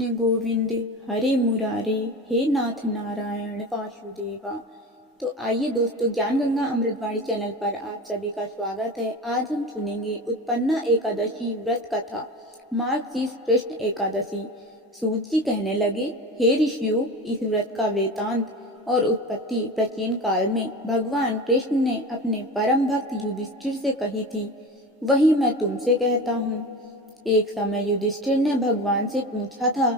गोविंद हरे मुरारे, हे नाथ नारायण वासुदेवा। तो आइए दोस्तों, ज्ञान गंगा अमृतवाणी चैनल पर आप सभी का स्वागत है। आज हम सुनेंगे उत्पन्ना एकादशी व्रत कथा, मार्गशीर्ष कृष्ण एकादशी। सूत जी कहने लगे, हे ऋषियों, इस व्रत का वृतांत और उत्पत्ति प्राचीन काल में भगवान कृष्ण ने अपने परम भक्त युधिष्ठिर से कही थी, वही मैं तुमसे कहता हूँ। एक समय युधिष्ठिर ने भगवान से पूछा था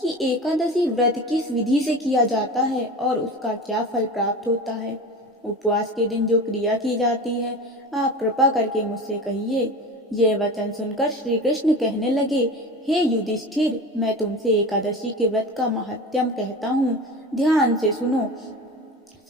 कि एकादशी व्रत किस विधि से किया जाता है और उसका क्या फल प्राप्त होता है। उपवास के दिन जो क्रिया की जाती है, आप कृपा करके मुझसे कहिए। यह वचन सुनकर श्री कृष्ण कहने लगे, हे युधिष्ठिर, मैं तुमसे एकादशी के व्रत का महात्म्य कहता हूँ, ध्यान से सुनो।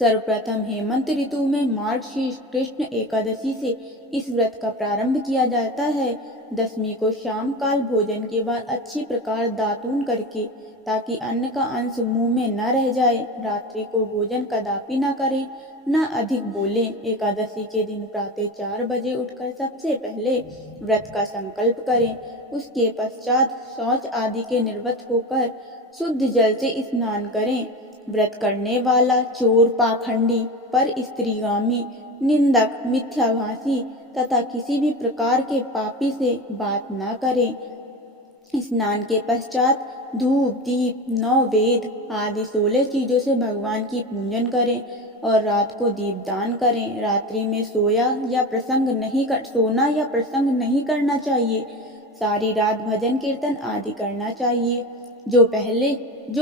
सर्वप्रथम हेमंत ऋतु में मार्गशीर्ष कृष्ण एकादशी से इस व्रत का प्रारंभ किया जाता है। दशमी को शाम काल भोजन के बाद अच्छी प्रकार दातून करके, ताकि अन्न का अंश मुंह में न रह जाए। रात्रि को भोजन कदापि न करें, न अधिक बोलें। एकादशी के दिन प्रातः 4 बजे उठकर सबसे पहले व्रत का संकल्प करें। उसके पश्चात शौच आदि के निवृत्त होकर शुद्ध जल से स्नान करें। व्रत करने वाला चोर, पाखंडी, पर स्त्रीगामी, निंदक, मिथ्याभाषी तथा किसी भी प्रकार के पापी से बात न करें। स्नान के पश्चात धूप, दीप, 9 वेद आदि 16 चीजों से भगवान की पूजन करें और रात को दीपदान करें। रात्रि में सोना या प्रसंग नहीं करना चाहिए। सारी रात भजन कीर्तन आदि करना चाहिए। जो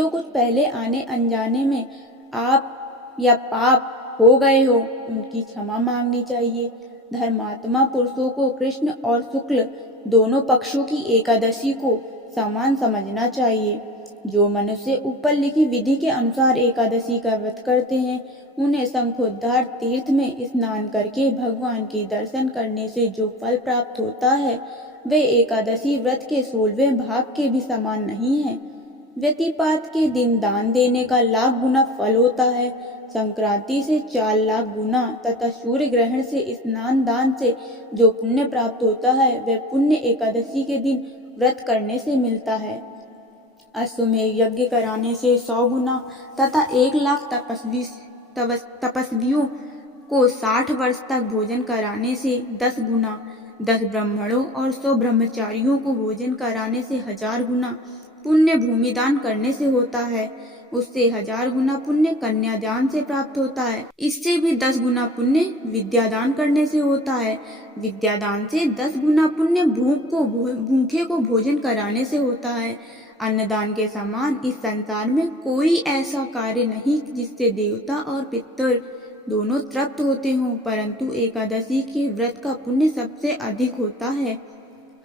कुछ पहले आने अनजाने में आप या पाप हो गए हो, उनकी क्षमा मांगनी चाहिए। धर्मात्मा पुरुषों को कृष्ण और शुक्ल दोनों पक्षों की एकादशी को समान समझना चाहिए। जो मनुष्य ऊपर लिखी विधि के अनुसार एकादशी का व्रत करते हैं, उन्हें शंखोद्धार तीर्थ में स्नान करके भगवान के दर्शन करने से जो फल प्राप्त होता है, वे एकादशी व्रत के 16वें भाग के भी समान नहीं है। व्यतिपात के दिन दान देने का लाख गुना फल होता है। संक्रांति से 4 लाख गुना तथा सूर्य ग्रहण से स्नान दान से जो पुण्य प्राप्त होता है, वह पुण्य एकादशी के दिन व्रत करने से मिलता है। अश्वमेध यज्ञ कराने से 100 गुना तथा 1 लाख तपस्वियों को 60 वर्ष तक भोजन कराने से 10 गुना, 10 ब्राह्मणों और 100 ब्रह्मचारियों को भोजन कराने से 1000 गुना पुण्य भूमिदान करने से होता है। उससे 1000 गुना पुण्य कन्यादान से प्राप्त होता है। इससे भी 10 गुना पुण्य विद्यादान करने से होता है। विद्यादान से 10 गुना पुण्य भूखे को भोजन कराने से होता है। अन्नदान के समान इस संसार में कोई ऐसा कार्य नहीं जिससे देवता और पितर दोनों तृप्त होते हों, परंतु एकादशी के व्रत का पुण्य सबसे अधिक होता है।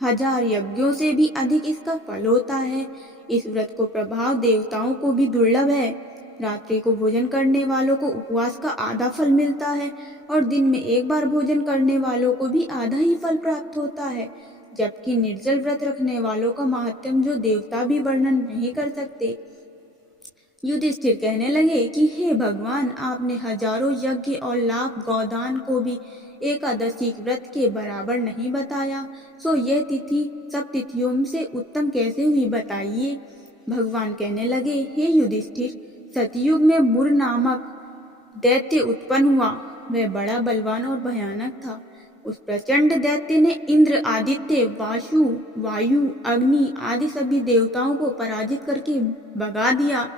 1000 यज्ञों से भी अधिक इसका फल होता है। इस व्रत को प्रभाव देवताओं को भी दुर्लभ है। रात्रि को भोजन करने वालों को उपवास का आधा फल मिलता है और दिन में एक बार भोजन करने वालों को भी आधा ही फल प्राप्त होता है, जबकि निर्जल व्रत रखने वालों का महात्म्य जो देवता भी वर्णन नहीं कर सकते। युधिष्ठिर कहने लगे कि हे भगवान, आपने हजारों यज्ञ और लाख गौदान को भी एकादशी व्रत के बराबर नहीं बताया, सो यह तिथि सब तिथियों से उत्तम कैसे हुई, बताइए। भगवान कहने लगे, हे युधिष्ठिर, सतयुग में मुर नामक दैत्य उत्पन्न हुआ। वह बड़ा बलवान और भयानक था। उस प्रचंड दैत्य ने इंद्र, आदित्य, वायु, अग्नि आदि सभी देवताओं को पराजित करके भगा दिया।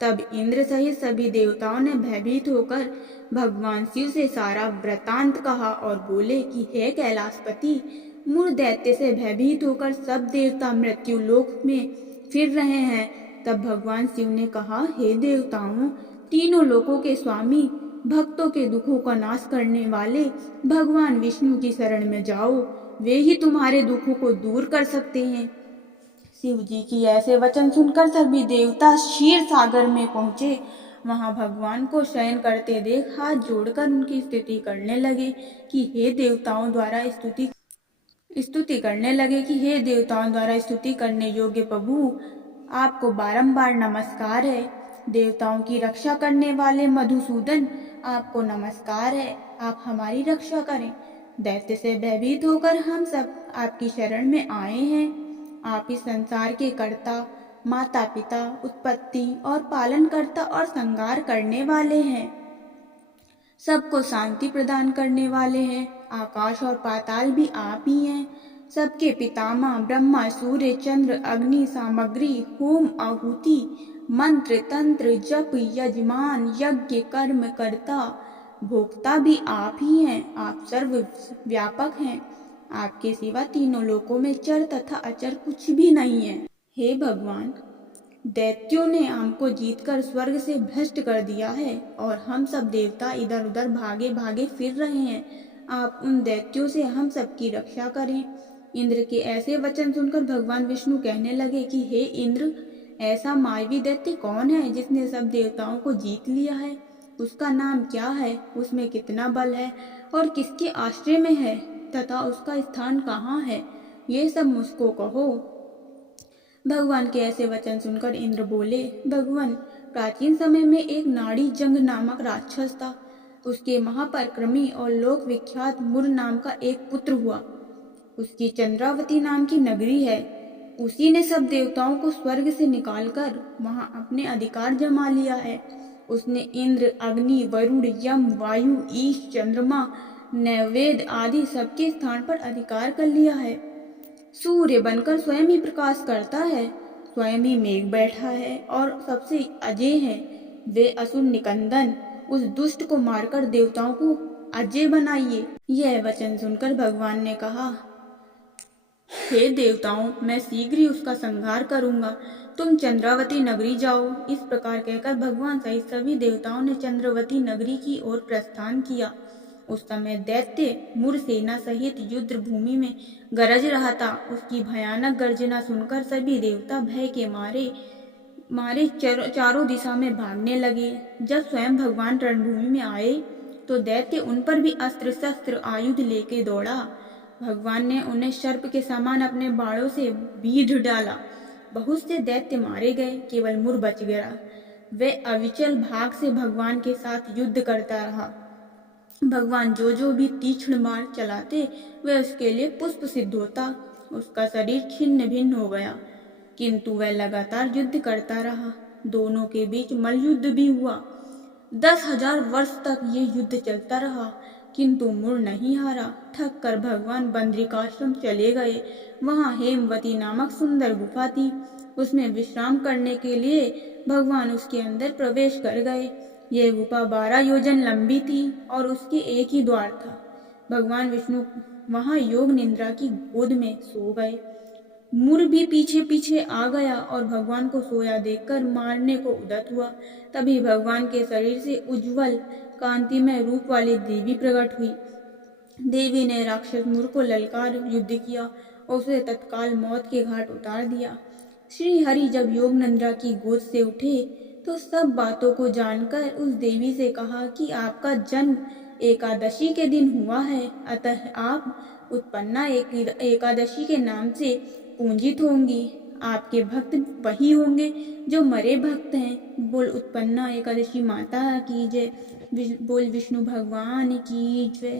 तब इंद्र सहित सभी देवताओं ने भयभीत होकर भगवान शिव से सारा वृतांत कहा और बोले कि हे कैलाशपति, मूर दैत्य से भयभीत होकर सब देवता मृत्यु लोक में फिर रहे हैं। तब भगवान शिव ने कहा, हे देवताओं, तीनों लोकों के स्वामी, भक्तों के दुखों का नाश करने वाले भगवान विष्णु की शरण में जाओ, वे ही तुम्हारे दुखों को दूर कर सकते हैं। शिव जी की ऐसे वचन सुनकर सभी देवता क्षीर सागर में पहुंचे। वहां भगवान को शयन करते देख हाथ जोड़कर उनकी स्तुति करने लगे कि हे देवताओं द्वारा स्तुति करने योग्य प्रभु, आपको बारंबार नमस्कार है। देवताओं की रक्षा करने वाले मधुसूदन, आपको नमस्कार है, आप हमारी रक्षा करें। दैत्य से भयभीत होकर हम सब आपकी शरण में आए हैं। आप इस संसार के कर्ता, माता पिता, उत्पत्ति और पालनकर्ता और संहार करने वाले हैं। सबको शांति प्रदान करने वाले हैं। आकाश और पाताल भी आप ही हैं। सबके पितामह ब्रह्मा, सूर्य, चंद्र, अग्नि, सामग्री, होम, आहुति, मंत्र, तंत्र, जप, यजमान, यज्ञ, कर्म कर्ता, भोक्ता भी आप ही हैं। आप सर्व व्यापक हैं। आपके सिवा तीनों लोकों में चर तथा अचर कुछ भी नहीं है। हे भगवान, दैत्यों ने हमको जीतकर स्वर्ग से भ्रष्ट कर दिया है और हम सब देवता इधर उधर भागे भागे फिर रहे हैं। आप उन दैत्यों से हम सबकी रक्षा करें। इंद्र के ऐसे वचन सुनकर भगवान विष्णु कहने लगे कि हे इंद्र, ऐसा मायावी दैत्य कौन है जिसने सब देवताओं को जीत लिया है? उसका नाम क्या है? उसमें कितना बल है और किसके आश्रय में है तथा उसका स्थान कहाँ है? ये सब मुझको कहो। भगवान के ऐसे वचन सुनकर इंद्र बोले, भगवान, प्राचीन समय में एक नाड़ी जंग नामक राक्षस था। उसके महापराक्रमी और लोक विख्यात मुर नाम का एक पुत्र हुआ। उसकी चंद्रावती नाम की नगरी है। उसी ने सब देवताओं को स्वर्ग से निकालकर वहां अपने अधिकार जमा लिया है। उसने इंद्र, अग्नि, वरुण, यम, वायु, ईश, चंद्रमा, नैवेद्य आदि सबके स्थान पर अधिकार कर लिया है। सूर्य बनकर स्वयं ही प्रकाश करता है, स्वयं ही मेघ बैठा है और सबसे अजय है। वे असुर निकंदन, उस दुष्ट को मारकर देवताओं को अजय बनाइए। यह वचन सुनकर भगवान ने कहा, हे देवताओं, मैं शीघ्र ही उसका संहार करूंगा। तुम चंद्रावती नगरी जाओ। इस प्रकार कहकर भगवान सहित सभी देवताओं ने चंद्रावती नगरी की ओर प्रस्थान किया। उस समय दैत्य मुर सेना सहित युद्ध भूमि में गरज रहा था। उसकी भयानक गर्जना सुनकर सभी देवता भय के मारे चारों दिशा में भागने लगे। जब स्वयं भगवान रणभूमि में आए तो दैत्य उन पर भी अस्त्र शस्त्र आयुध लेके दौड़ा। भगवान ने उन्हें सर्प के समान अपने बाणों से बीध डाला। बहुत से दैत्य मारे गए, केवल मुर बच गया। वह अविचल भाग से भगवान के साथ युद्ध करता रहा। भगवान जो जो भी तीक्ष्ण बाण चलाते वह उसके लिए पुष्प सिद्ध होता। उसका शरीर छिन्न भिन्न हो गया, किंतु वह लगातार युद्ध करता रहा। दोनों के बीच मल्लयुद्ध भी हुआ। 10,000 वर्ष तक ये युद्ध चलता रहा, किंतु मुर नहीं हारा। थक कर भगवान बद्रिकाश्रम चले गए। वहां हेमवती नामक सुंदर गुफा थी। उसमें विश्राम करने के लिए भगवान उसके अंदर प्रवेश कर गए। यह गुफा 12 योजन लंबी थी और उसके एक ही द्वार था। भगवान विष्णु वहां योग निद्रा की गोद में सो गए। मुर भी पीछे पीछे आ गया और भगवान को सोया देखकर मारने को उद्यत हुआ। तभी भगवान के शरीर से उज्जवल कांतिमय रूप वाली देवी प्रकट हुई। देवी ने राक्षस मुर को ललकार युद्ध किया और उसे तत्काल मौत के घाट उतार दिया। श्री हरि जब योग निद्रा की गोद से उठे तो सब बातों को जानकर उस देवी से कहा कि आपका जन्म एकादशी के दिन हुआ है, अतः आप उत्पन्ना एकादशी के नाम से पूजित होंगी। आपके भक्त वही होंगे जो मरे भक्त हैं। बोल उत्पन्ना एकादशी माता की जय। बोल विष्णु भगवान की जय।